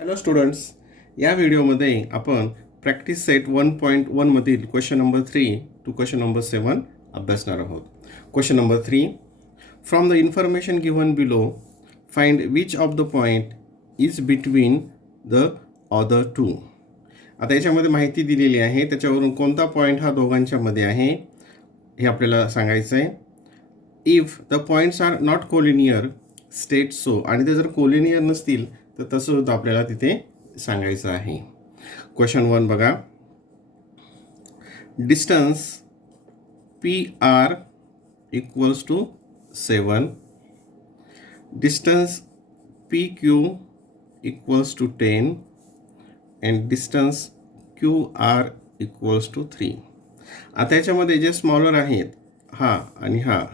Hello students, या व्हिडिओमध्ये आपण प्रॅक्टिस सेट 1.1 मधील question number 3 to question number 7 अभ्यासणार आहोत. Question number 3, from the information given below find which of the point is between the other two. आता याच्यामध्ये माहिती दिलेली आहे, त्याच्यावरून कोणता पॉईंट हा दोघांच्या मध्ये आहे हे आपल्याला सांगायचं आहे. If the points are not collinear state so, आणि ते जर कोलिनियर नसतील तर तसं सुद्धा आपल्याला तिथे सांगायचं आहे. क्वेश्चन 1 बघा. Distance P R equals to 7, distance P Q equals to 10 and distance Q R equals to 3. आता याच्यामध्ये जे स्मॉलर आहेत हा आणि हा,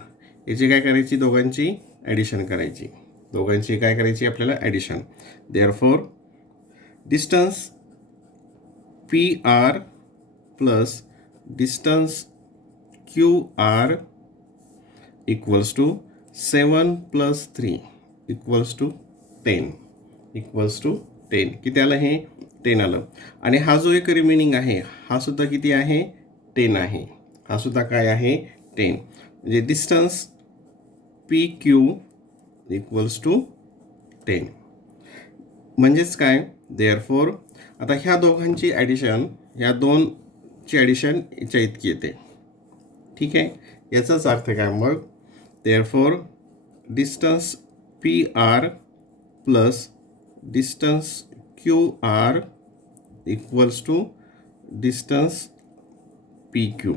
याची काय करायची, दोघांची ॲडिशन करायची. दोघांची काय करायची आपल्याला, addition. Therefore distance P R plus distance Q R equals to 7 plus 3 equals to 10. Equals to 10 किती आलं, हे 10 आलं. आणि हा जो एक रिमेनिंग आहे हा सुद्धा किती आहे, 10 आहे. हा सुद्धा काय आहे, 10. म्हणजे distance P Q equals to 10. म्हणजेच काय, देअरफॉर आता ह्या दोघांची ॲडिशन, ह्या दोनची ॲडिशन याच्या इतकी येते. ठीक आहे, याचाच अर्थ काय मग, therefore distance P R plus distance Q R equals to distance P Q.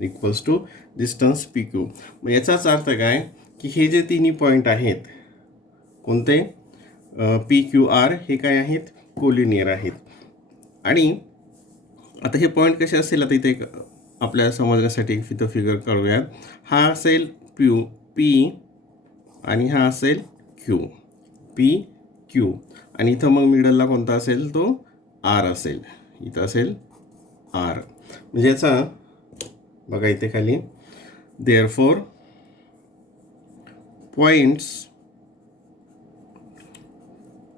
Equals to distance P Q. मग याचाच अर्थ काय की हे जे तिन्ही पॉईंट आहेत, कोणते, पी क्यू आर, हे काय आहेत, कोलिनियर आहेत. आणि आता हे पॉईंट कसे असेल, आता इथे आपल्या समजण्यासाठी इथं फिगर काढूयात. हा असेल पी आणि हा असेल क्यू, पी क्यू. आणि इथं मग मिडलला कोणता असेल, तो आर असेल. इथं असेल आर. म्हणजे याचा बघा इथे खाली, therefore points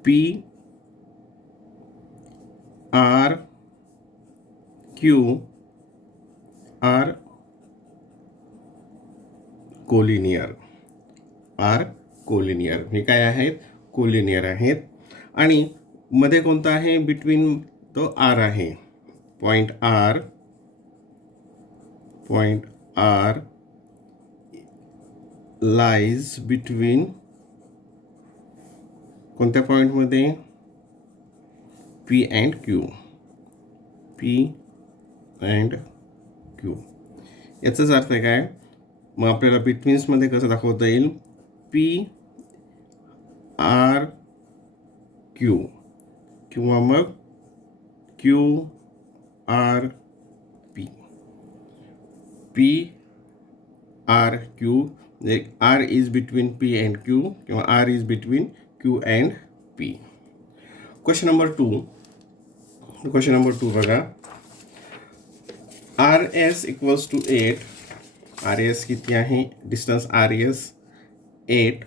P R Q are collinear. Are collinear, हे काय आहेत, कोलिनियर आहेत. आणि मध्ये कोणता आहे, बिटवीन, तो आर आहे. पॉईंट आर लाईज बिटवीन, कोणत्या पॉईंटमध्ये, P and Q. P and Q. याचाच अर्थ काय, मग आपल्याला बिटवीन्समध्ये कसं दाखवता येईल, पी आर क्यू किंवा मग Q R P. P R Q, म्हणजे R is between P and Q किंवा R is between Q and P. Question number 2 बघा. R S equals to 8. R S किती आहे, distance R S 8,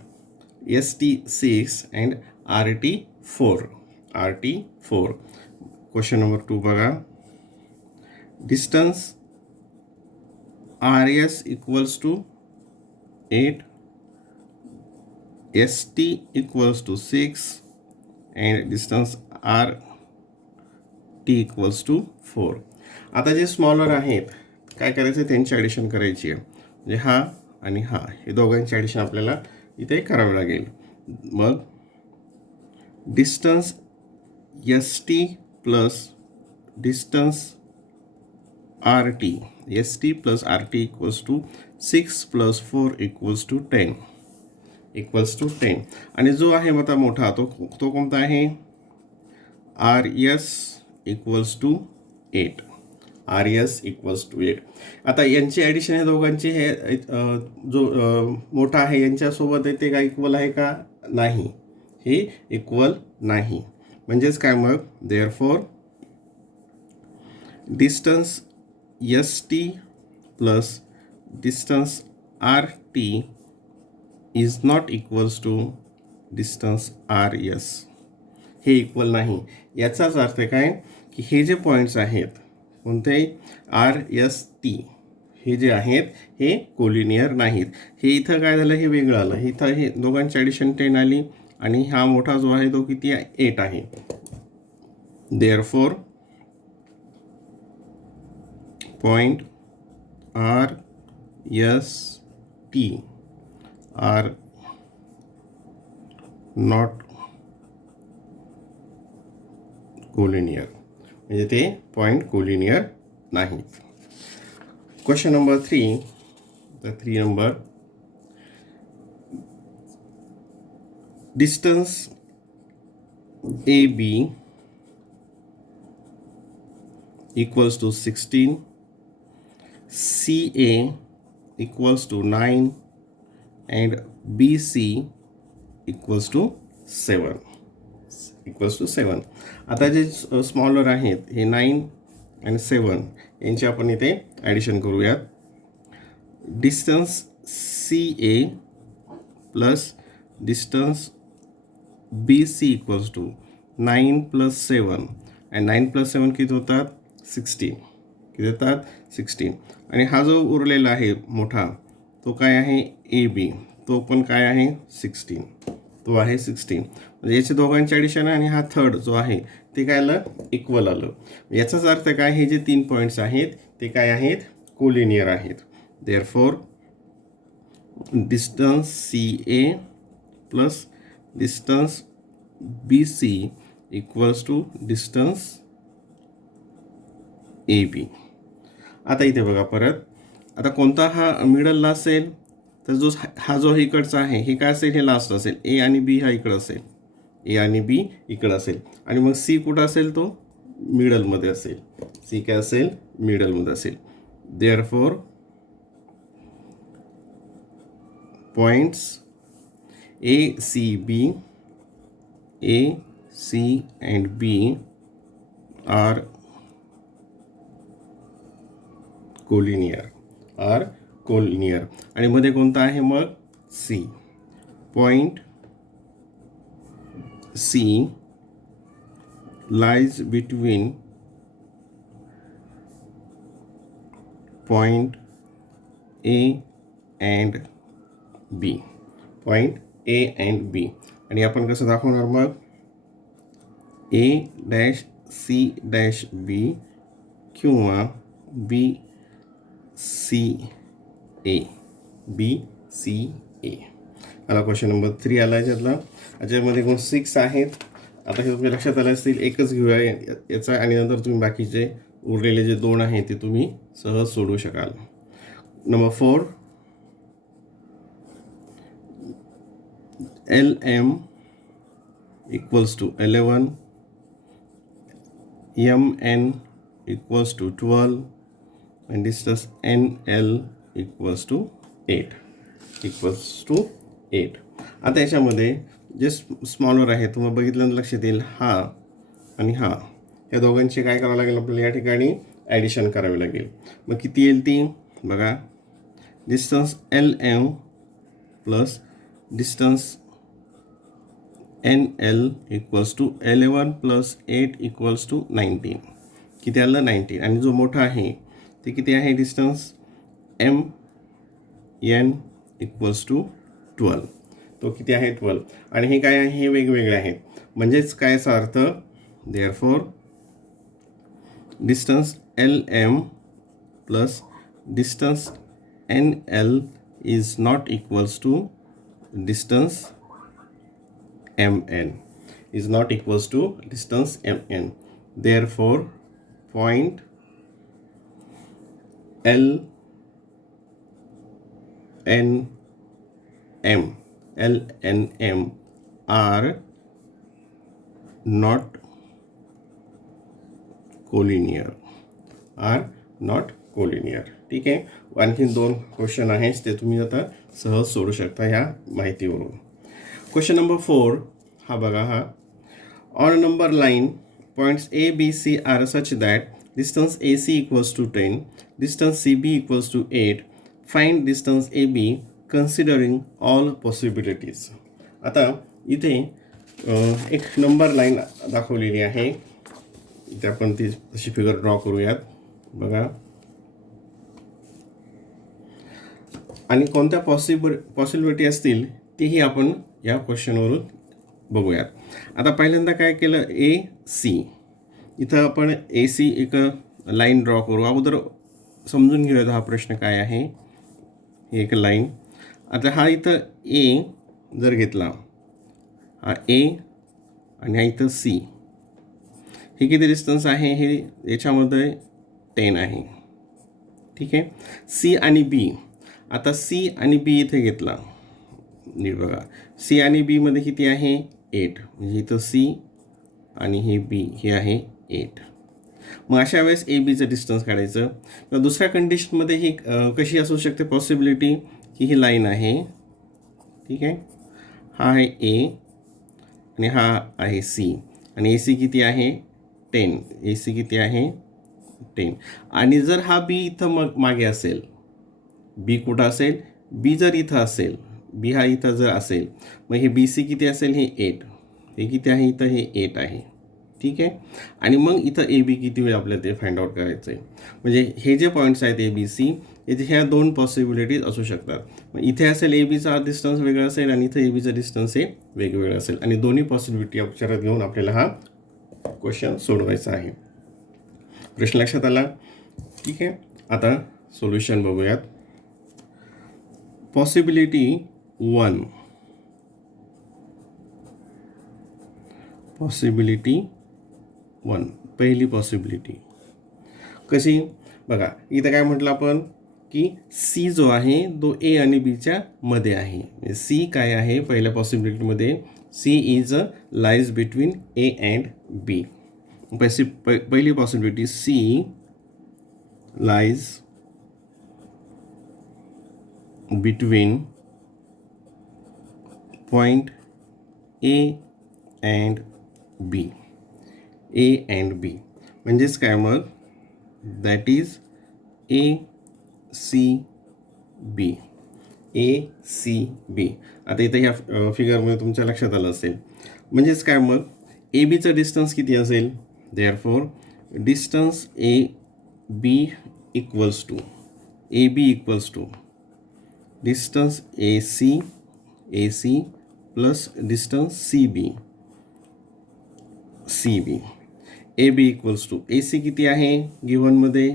S T 6 and R T 4. R T 4. Question number 2 बघा. Distance R S equals to 8, S T equals to 6 and distance R T equals to 4. आता जे smaller आहेत काय करायचं, त्यांची addition करायची आहे. म्हणजे हा आणि हा, हे दोघांची ॲडिशन आपल्याला इथे करावं लागेल. मग distance S T plus distance R T, S T plus R T equals to 6 plus 4 equals to 10. Equals to 10. आणि जो आहे आता मोठा, तो कोणता आहे, R S equals to 8. R S equals to 8. आता यांची ॲडिशन हे दोघांची, हे जो मोठा आहे यांच्यासोबत आहे ते काय इक्वल आहे का, नाही, हे इक्वल नाही. म्हणजेच काय मग, therefore distance S T plus distance R T is not equals to distance R S. हे इक्वल नाही. याचाच अर्थ काय की हे जे पॉईंट्स आहेत कोणते आर एस टी हे जे आहेत हे कोलिनियर नाहीत. हे इथं काय झालं हे वेगळं आलं. इथं हे दोघांची ॲडिशन 10 आली आणि हा मोठा जो आहे तो किती आहे 8 आहे. Therefore point R S T are not collinear, म्हणजे ते पॉईंट कोलिनियर नाहीत. Question number 3, the 3 number, distance AB equals to 16, CA equals to 9 and BC equals to 7. आता जे स्मॉलर आहेत हे 9 आणि 7 यांची आपण इथे ॲडिशन करूयात. Distance CA plus distance BC equals to 9 + 7 आणि 9 + 7 किती होतात 16. किती होतात 16. आणि हा जो उरलेला आहे मोठा तो काय आहे AB, तो पण काय आहे 16, तो आहे 16. म्हणजे याचे दोघांचे ॲडिशन आणि हा थर्ड जो आहे ते काय आलं इक्वल आलं. याचाच अर्थ काय हे जे 3 पॉईंट्स आहेत ते काय आहेत कोलिनियर आहेत. Therefore distance CA plus distance BC equals to distance AB. आता इथे बघा परत, आता कोणता हा मिडलला असेल तर हा जो इकडचा आहे हे काय असेल हे लास्ट असेल. A आणि B हा इकडं असेल, A आणि B इकडं असेल आणि मग C कुठं असेल तो मिडलमध्ये असेल. C काय असेल मिडलमध्ये असेल. Therefore points ACB, A, C and B are collinear. आणि मध्ये कोणता आहे मग C. Point C lies between point A and B. Point A and B. आणि आपण कसं दाखवणार मग A dash C dash B किंवा B C A, B C A. आला क्वेश्चन नंबर 3 आला याच्यातला. याच्यामध्ये कोण 6 आहेत. आता हे तुम्ही लक्षात आले असतील. एकच घेऊया याचा आणि नंतर तुम्ही बाकीचे उरलेले जे 2 आहेत ते तुम्ही सहज सोडवू शकाल. Number 4, LM equals to 11, MN equals to 12 and distance NL equals to 8. आता याच्यामध्ये जे स्मॉलर आहे तुम्हाला बघितल्यानंतर लक्षात येईल हा आणि हा या दोघांची काय करावं लागेल आपल्याला या ठिकाणी ॲडिशन करावी लागेल. मग किती येईल ती बघा. Distance LM plus distance NL equals to 11 + 8 equals to 19. किती आलं 19. आणि जो मोठा आहे ते किती आहे डिस्टन्स MN इक्वल्स टू 12. तो किती आहे 12. आणि हे काय आहे हे वेगवेगळे आहेत. म्हणजेच काय याचा अर्थ therefore distance LM plus distance NL is not equals to distance MN is not equals to distance MN. Therefore, point LNM are not collinear. ठीक आहे. आणखी 2 क्वेश्चन आहेत ते तुम्ही आता सहज सोडू शकता ह्या माहितीवरून. क्वेश्चन नंबर 4 हा बघा हा. On a number line points A, B, C are such that distance AC equals to 10, distance CB equals to 8. Find distance AB considering all possibilities. आता इथे एक नंबर लाईन दाखवलेली आहे, इथे आपण ती तशी फिगर ड्रॉ करूयात. बघा, आणि कोणत्या पॉसिबिलिटी असतील तेही आपण या क्वेश्चनवरून बघूयात. आता पहिल्यांदा काय केलं, ए सी, इथं आपण ए सी एक लाईन ड्रॉ करू. अगोदर समजून घेऊयात हा प्रश्न काय आहे. ही एक लाईन. आता हा इथं ए जर घेतला, हा ए आणि हा इथं सी, हे किती डिस्टन्स आहे, हे याच्यामध्ये 10 आहे. ठीक आहे. सी आणि बी, आता सी आणि बी इथे घेतला, नीट बघा, सी आणि बीमध्ये किती आहे 8, म्हणजे इथं सी आणि हे बी हे आहे 8. मग अशा वेळेस ए बीचं डिस्टन्स काढायचं. तर दुसऱ्या कंडिशनमध्ये ही कशी असू शकते पॉसिबिलिटी, की ही लाईन आहे. ठीक आहे, हा आहे ए आणि हा आहे सी, आणि ए सी किती आहे 10, ए सी किती आहे 10. आणि जर हा बी इथं मागे असेल, बी कुठं असेल, बी जर इथं असेल, बी हा इथं जर असेल, मग हे बी सी किती असेल, हे 8, हे किती आहे इथं, हे 8 आहे. ठीक आहे. आणि मग इथं ए बी किती वेळ आपल्याला ते फाइंड आउट करायचं आहे. म्हणजे हे जे पॉईंट्स आहेत ए बी सी, इथे ह्या दोन पॉसिबिलिटीज असू शकतात. मग इथे असेल ए बीचा डिस्टन्स वेगळा असेल आणि इथं ए बीचा डिस्टन्स हे वेगवेगळं असेल, आणि दोन्ही पॉसिबिलिटी विचारात घेऊन आपल्याला हा क्वेश्चन सोडवायचा आहे. प्रश्न लक्षात आला. ठीक आहे. आता सोल्युशन बघूयात. पॉसिबिलिटी 1, पॉसिबिलिटी 1, पहिली पॉसिबिलिटी कशी, बघा इथं काय म्हटलं आपण, की सी जो आहे तो ए आणि बीच्या मध्ये आहे. सी काय आहे पहिल्या पॉसिबिलिटीमध्ये, C is lies between A and B. पहिली possibility, C lies between point A and B, A and B म्हणजेच काय मग, that is A C B, A C B. आता इथं ह्या फिगरमध्ये तुमच्या लक्षात आलं असेल, म्हणजेच काय मग, ए बीचं डिस्टन्स किती असेल, therefore distance A B equals to, A B equals to distance A C plus distance C B. A B equals to, A C किती आहे गिव्हनमध्ये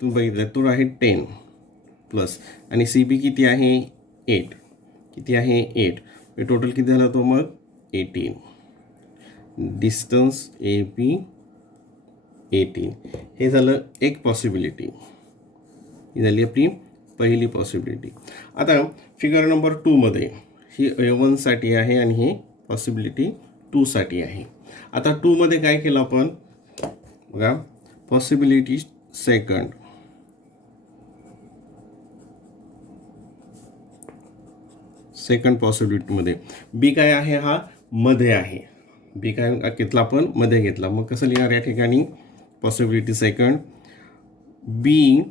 तुम्ही बघितलं, तो आहे 10 प्लस, आणि सी बी किती आहे 8, किती आहे 8, टोटल किती झाला तो मग 18. डिस्टन्स ए बी 18, हे झालं एक पॉसिबिलिटी, ही झाली आपली पहिली पॉसिबिलिटी. आता फिगर नंबर 2मध्ये ही A1 साठी आहे आणि ही पॉसिबिलिटी 2 साठी आहे. आता 2मध्ये काय केलं आपण बघा, पॉसिबिलिटी सेकंड, पॉसिबिलिटीमध्ये बी काय आहे, हा मध्ये आहे, बी काय घेतला आपण, मध्ये घेतला. मग कसं लिहिणार या ठिकाणी, possibility second, B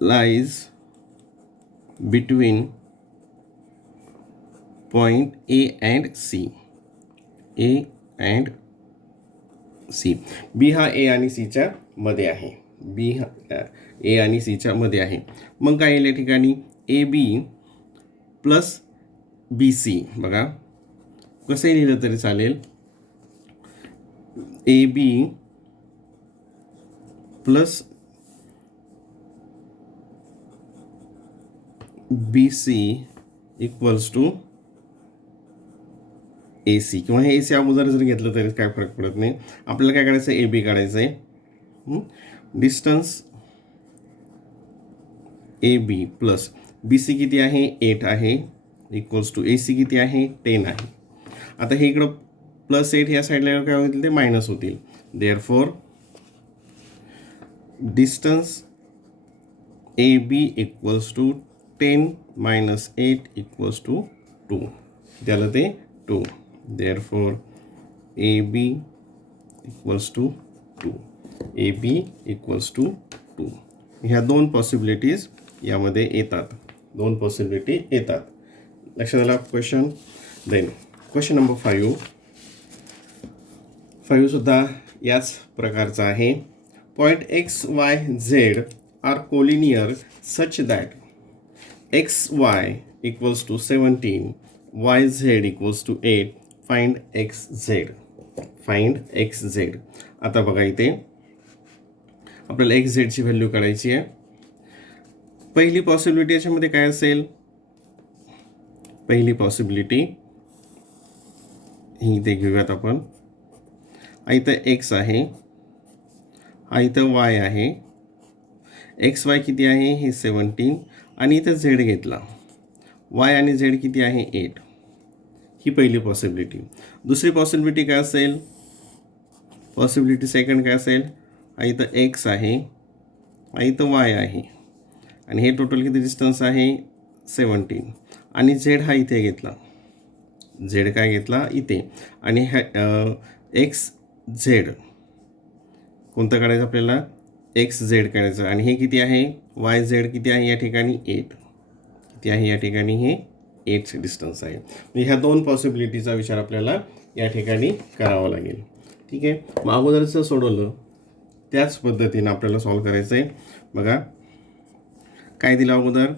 lies between point A and C, A and C. B हा ए आणि सीच्या मध्ये आहे, बी हा ए आणि सीच्या मध्ये आहे. मग काय येईल या ठिकाणी, ए बी प्लस बी सी. बघा कसंही लिहिलं तरी चालेल, A B plus B C equals to A C, किंवा हे ए सी अगोदर जर घेतलं तरी काय फरक पडत नाही. आपल्याला काय करायचं आहे, ए बी काढायचं आहे. Distance A B plus B C किती आहे 8 आहे, इक्वल्स टू ए सी किती आहे 10 आहे. आता हे इकडं प्लस 8 या साईडला काय होतील, ते मायनस होतील. Therefore distance A B equals to 10 minus 8 equals to 2, त्याला ते 2. Therefore AB equals to 2, AB equals to 2. ह्या दोन पॉसिबिलिटीज यामध्ये येतात, दोन पॉसिबिलिटी येतात. लक्षात आला क्वेश्चन. देन क्वेश्चन नंबर 5 सुद्धा याच प्रकारचा आहे. Point X Y Z are collinear such that XY equals to 17, YZ equals to 8. Find XZ. Find XZ. आता बघा इथे आपल्याला XZ ची व्हॅल्यू काढायची आहे. पहिली पॉसिबिलिटी याच्यामध्ये काय असेल? पहिली पॉसिबिलिटी ही इथे घेऊयात आपण. इथं X आहे, इथं Y आहे. XY किती आहे? हे 17 आणि इथं Z घेतला. Y आणि Z किती आहे? 8. ही पहिली पॉसिबिलिटी. दुसरी पॉसिबिलिटी काय असेल? पॉसिबिलिटी सेकंड काय असेल? इथं X आहे, इथं Y आहे आणि हे टोटल किती डिस्टन्स आहे? 17 आणि Z हा इथे घेतला. Z काय घेतला? इथे. आणि XZ कोणतं काढायचं आपल्याला? XZ काढायचं. आणि हे किती आहे? YZ किती आहे या ठिकाणी? 8. किती आहे या ठिकाणी? हे 8 डिस्टन्स आहे. म्हणजे ह्या दोन पॉसिबिलिटीचा विचार आपल्याला या ठिकाणी करावा लागेल. ठीक आहे. मग अगोदरचं सोडवलं त्याच पद्धतीनं आपल्याला सॉल्व करायचं आहे. बघा काय दिलं अगोदर?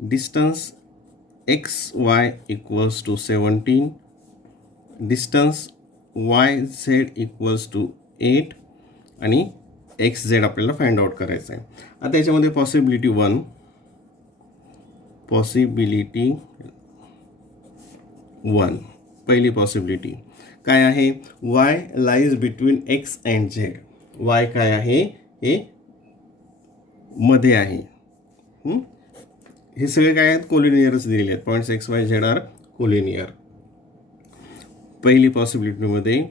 Distance XY equals to 17, distance YZ equals to 8 आणि XZ आपल्याला फाइंड आउट करायचं आहे. आता याच्यामध्ये पॉसिबिलिटी 1, पहिली पॉसिबिलिटी काय आहे? Y lies between X and Z. Y काय आहे? हे मध्ये आहे. हे सगळे काय आहेत? कोलिनियरच दिलेले आहेत. Points XYZ are collinear. पहिली पॉसिबिलिटीमध्ये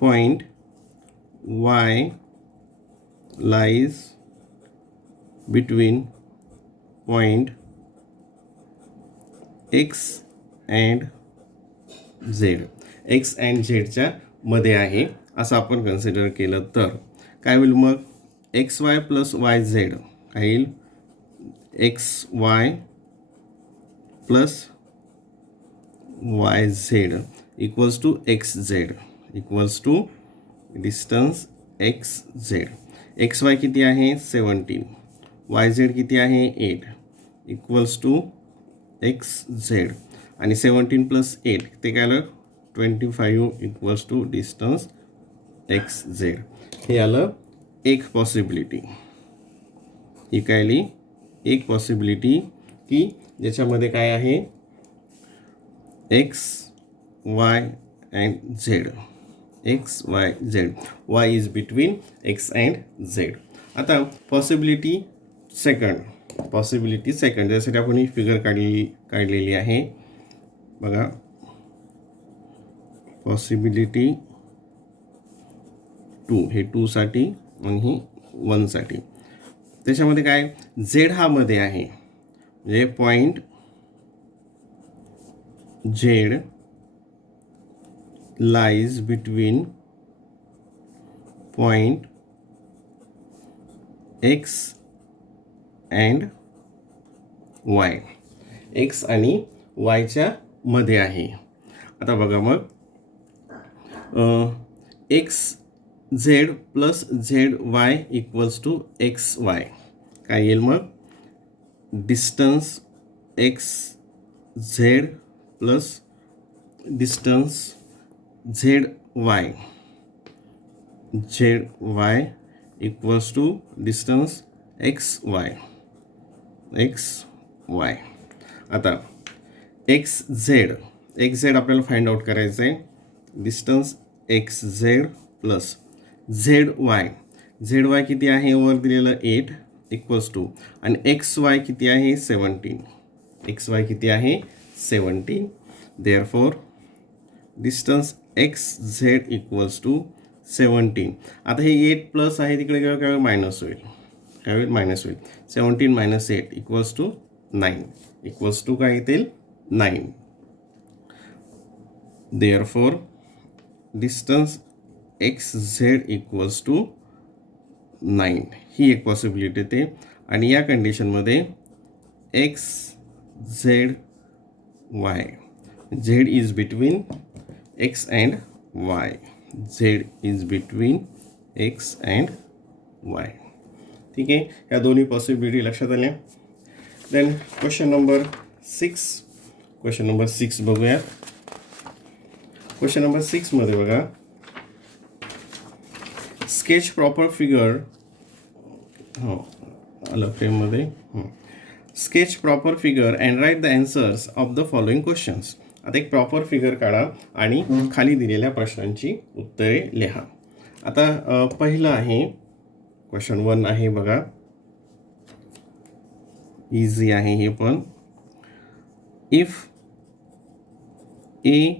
point Y lies between point X and Z. X and Zच्या मध्ये आहे असं आपण कन्सिडर केलं तर काय होईल मग? XY प्लस YZ काय येईल? XY plus YZ equals to XZ equals to distance XZ. XY किती आहे? 17. YZ किती आहे? 8 इक्वल्स टू XZ. आणि 17 प्लस 8 ते काय आलं? 25 इक्वल्स टू डिस्टन्स XZ. हे आलं एक पॉसिबिलिटी. ही काय आली? एक पॉसिबिलिटी की ज्याच्यामध्ये काय आहे? X, Y and Z. X, Y, Z. Y is between X and Z. आता पॉसिबिलिटी सेकंड त्यासाठी आपण ही फिगर काढलेली आहे. बघा पॉसिबिलिटी 2 हे 2 साठी आणि ही 1 साठी. त्याच्यामध्ये काय? Z हा मध्ये आहे म्हणजे point Z lies between point X and Y. X आणि Y च्या मध्ये आहे. आता बघा मग XZ plus ZY equals to XY काय येईल मग? Distance XZ plus distance ZY equals to distance XY. आता XZ आपल्याला फाइंड आउट करायचं आहे. डिस्टन्स XZ प्लस ZY किती आहे? वर दिलेलं 8 इक्वल्स टू आणि XY किती आहे? 17. XY किती आहे? 17. Therefore distance XZ equals to 17. आता हे 8 प्लस आहे तिकडे काय मायनस होईल? काय होईल? मायनस होईल. 17 minus 8 equals to 9. Equals to काय येतील? 9. Therefore distance XZ equals to 9. ही एक पॉसिबिलिटी येते. आणि या कंडिशनमध्ये XZY Z is between X and Y. Z is between X and Y. ठीक आहे, या दोन्ही पॉसिबिलिटी लक्षात आल्या. Then question number 6. Question number 6 बघूयात. क्वेश्चन नंबर 6 मध्ये बघा, स्केच प्रॉपर फिगर. हो, आलं फ्रेममध्ये. Sketch proper figure and write the answers of the following questions. आता एक प्रॉपर फिगर काढा आणि खाली दिलेल्या प्रश्नांची उत्तरे लिहा. आता पहिलं आहे क्वेश्चन 1 आहे बघा, इझी आहे हे पण. If A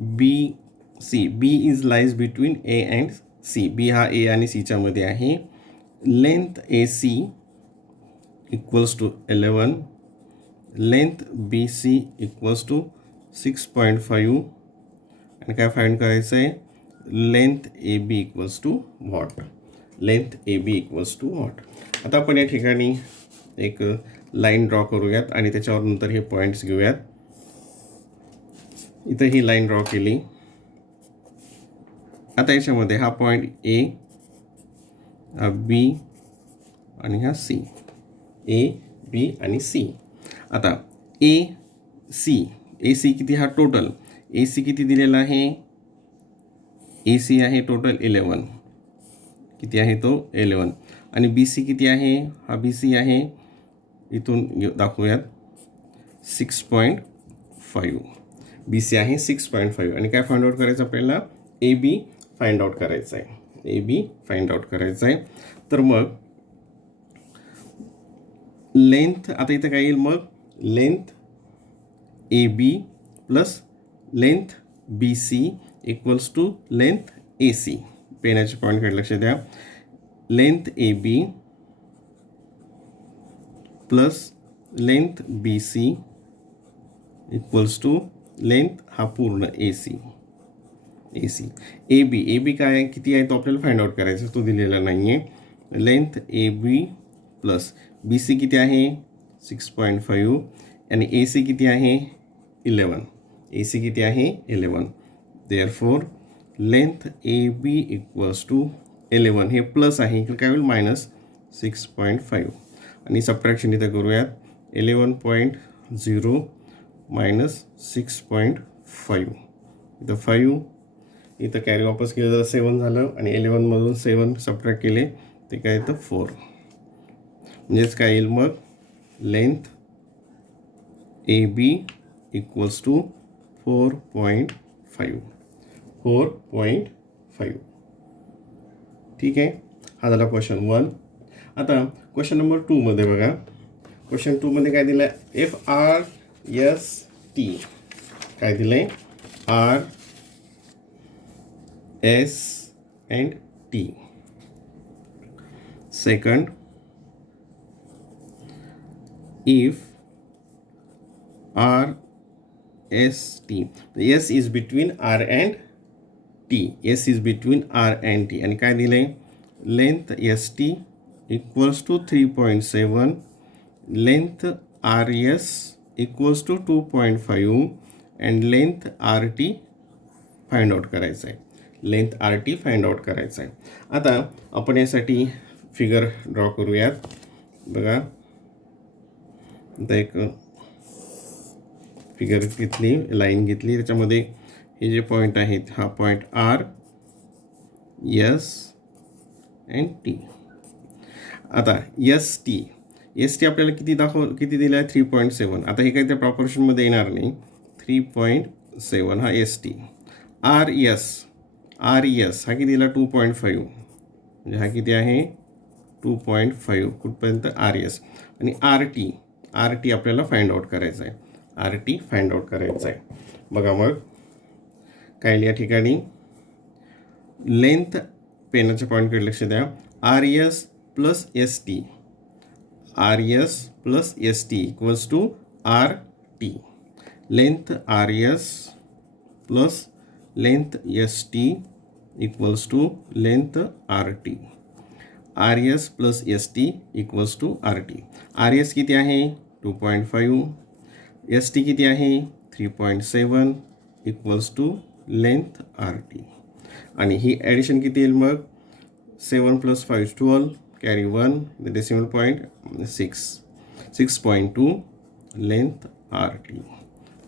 B C, B is lies between A and C. B हा ए आणि सीच्या मध्ये आहे. Length A C equals to 11, length B C equals to 6.5 आणि काय फाइंड करायचं आहे, length A B equals to what. Length A B equals to what. आता आपण या ठिकाणी एक लाईन ड्रॉ करूयात आणि त्याच्यावर नंतर हे पॉईंट्स घेऊयात. इथं ही लाईन ड्रॉ केली. आता याच्यामध्ये हा पॉईंट ए, हा बी आणि हा सी. ए बी आणि सी. आता ए सी किती, हा टोटल ए सी किती दिलेला आहे, ए सी आहे टोटल 11. किती आहे तो 11. आणि बी सी किती आहे, हा बी सी आहे, इथून दाखवूयात 6.5. बी सी आहे 6.5. आणि काय फाइंड आउट करायचं आपल्याला, ए बी फाइंड आउट करायचं आहे. ए बी फाइंड आउट करायचं आहे. तर मग लेंथ, आता इथं काय येईल मग, length A B plus length B C equals to length A C. पेनाचे पॉईंटकडे लक्ष द्या. Length A B plus length B C equals to length हा पूर्ण ए सी. ए बी काय किती आहे तो आपल्याला फाइंड आउट करायचा, तो दिलेला नाही आहे. Length A B plus B C किती आहे 6.5 आणि ए सी किती आहे 11. ए सी किती आहे 11. Therefore length A B equals to 11. हे प्लस आहे, इकडे काय होईल मायनस 6.5. आणि सबट्रॅक्शन इथं करूयात. 11.0 मायनस 6.5. इथं 5, इथं कॅरी वापस केलं तर 7 झालं आणि 11मधून 7 सबट्रॅक्ट केले ते काय येतं 4. म्हणजेच काय येईल मग, length A B equals to 4.5. 4.5. ठीक आहे, हा झाला क्वेश्चन 1. आता क्वेश्चन नंबर 2 मध्ये बघा. क्वेश्चन 2 मध्ये काय दिलं आहे, एफ आर एस टी. काय दिलं आहे, R S and T. Second, if R S T, S is between R and T. S is between R and T. आणि काय दिले, length S T equals to 3.7, length R S equals to 2.5 and length R T find out करायचं आहे. Length R T find out करायचं आहे. आता आपण यासाठी फिगर ड्रॉ करूयात. बघा, आता एक फिगर घेतली, लाईन घेतली, त्याच्यामध्ये हे जे पॉईंट आहेत, हा point R S and T. आता एस टी आपल्याला किती दिला आहे 3.7. आता हे काही त्या प्रॉपोर्शनमध्ये येणार नाही. 3.7 हा एस टी. आर एस हा किती दिला 2.5. म्हणजे हा किती आहे 2.5 कुठपर्यंत आर एस. आणि आर टी आपल्याला फाइंड आउट करायचं आहे. आर टी फाइंड आउट करायचं आहे. बघा मग काय या ठिकाणी, लेंथ, पेनाच्या पॉईंटकडे लक्ष द्या. R S plus S T, R S plus S T equals to R T. Length R S plus length S T equals to length R T. R S plus S T equals to R T. R S किती आहे 2.5, S T किती आहे 3.7 equals to length R T. आणि ही addition किती येईल मग 7 + 5 12 carry 1 the decimal point 6.2 length R T.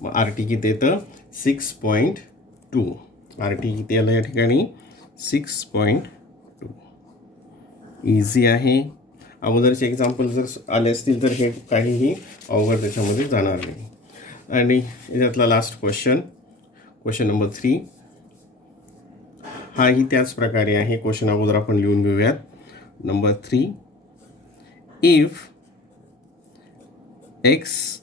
मग आर टी किती येतं 6.2. आर टी किती आलं या ठिकाणी 6.2. इझी आहे. अगोदरचे एक्झाम्पल जर आले असतील तर हे काहीही अवघड त्याच्यामध्ये जाणार नाही. आणि याच्यातला लास्ट क्वेश्चन नंबर 3. हाही त्याच प्रकारे आहे. क्वेश्चन अगोदर आपण लिहून घेऊयात. Number 3, if x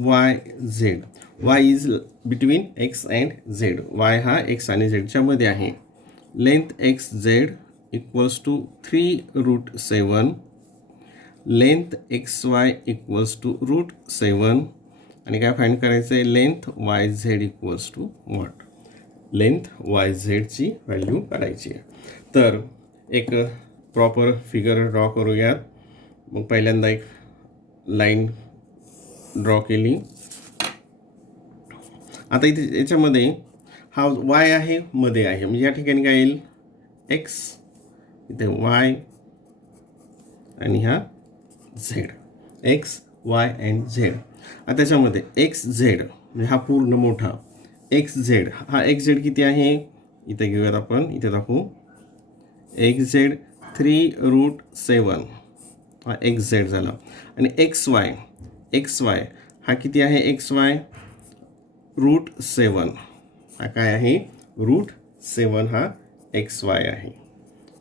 y z, y is between x and z, y हा x आणि z च्या मध्ये आहे. Length X Z equals to 3√7, length X Y equals to √7. आणि काय फाइंड करायचं आहे length Y Z equals to what. Length Y झेडची व्हॅल्यू काढायची आहे. तर एक प्रॉपर फिगर ड्रॉ करूयात. मग पहिल्यांदा एक लाईन ड्रॉ केली. आता इथे याच्यामध्ये हा वाय आहे मध्ये आहे, म्हणजे या ठिकाणी काय येईल एक्स, इथे वाय आणि हा Z, X Y and Z. आता त्याच्यामध्ये एक्स झेड म्हणजे हा पूर्ण मोठा एक्स झेड, हा एक्स झेड किती आहे इथे घेऊयात आपण, इथे दाखवू. एक्स झेड 3√7 हा एक्स झेड झाला. आणि एक्स वाय हा किती आहे एक्स वाय √7, हा काय आहे √7 हा एक्स वाय आहे.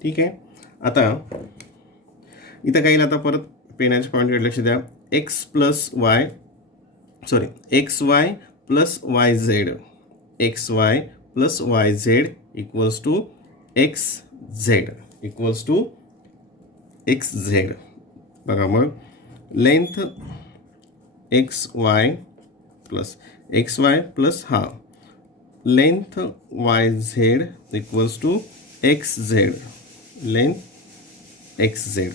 ठीक आहे. आता इथं काही आता परत पेनाच्या पॉईंटकडे लक्ष द्या. X Y plus Y Z, X Y plus Y Z equals to X Z equals to X Z. बघा मग लेंथ एक्स वाय प्लस हा length Y Z equals to X Z, length X Z.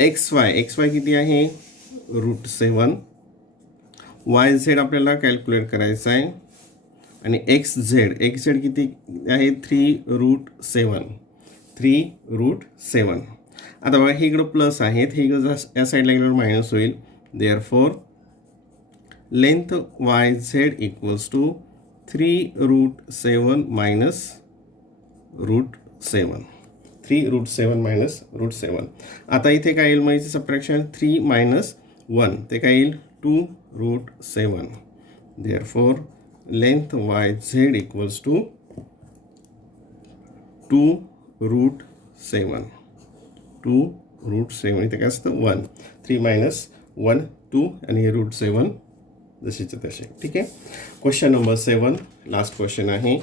X Y किती आहे √7, Y Z आपल्याला calculate करायचं आहे. आणि x Z किती आहे 3√7. आता बघा हे इकडं प्लस आहेत, हे इकडं या साईडला गेल्यावर मायनस होईल. Therefore length Y Z equals to 3√7 minus √7, 3√7 minus √7. आता इथे काय येईल मग याचं सबट्रॅक्शन 3 - 1 ते काय येईल 2√7. Therefore length Y Z equals to 2√7. 2√7 इथे काय असतं 1, 3 - 1 2 आणि हे √7 जसेचे तसे. ठीक आहे. क्वेश्चन नंबर 7 लास्ट क्वेश्चन आहे.